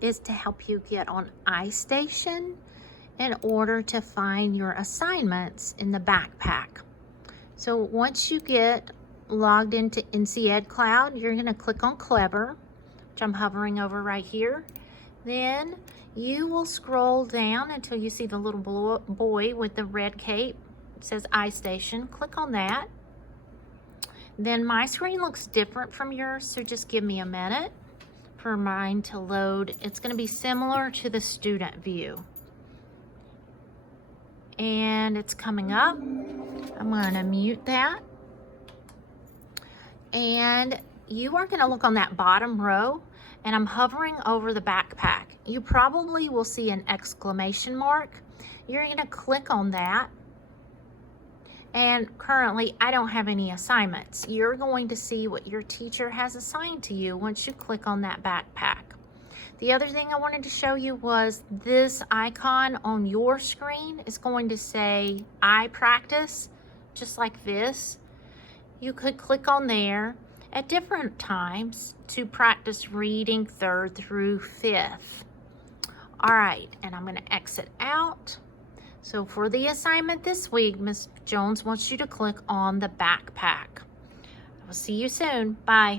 is to help you get on iStation in order to find your assignments in the backpack. So once you get logged into NC Ed Cloud, you're going to click on Clever, which I'm hovering over right here. Then you will scroll down until you see the little boy with the red cape. It says iStation. Click on that. Then my screen looks different from yours, so just give me a minute for mine to load. It's going to be similar to the student view. And it's coming up. I'm going to mute that. And you are going to look on that bottom row, and I'm hovering over the backpack. You probably will see an exclamation mark. You're going to click on that. And currently, I don't have any assignments. You're going to see what your teacher has assigned to you once you click on that backpack. The other thing I wanted to show you was this icon on your screen is going to say I practice, just like this. You could click on there at different times to practice reading 3rd through 5th. All right, and I'm going to exit out. So for the assignment this week, Ms. Jones wants you to click on the backpack. I will see you soon. Bye.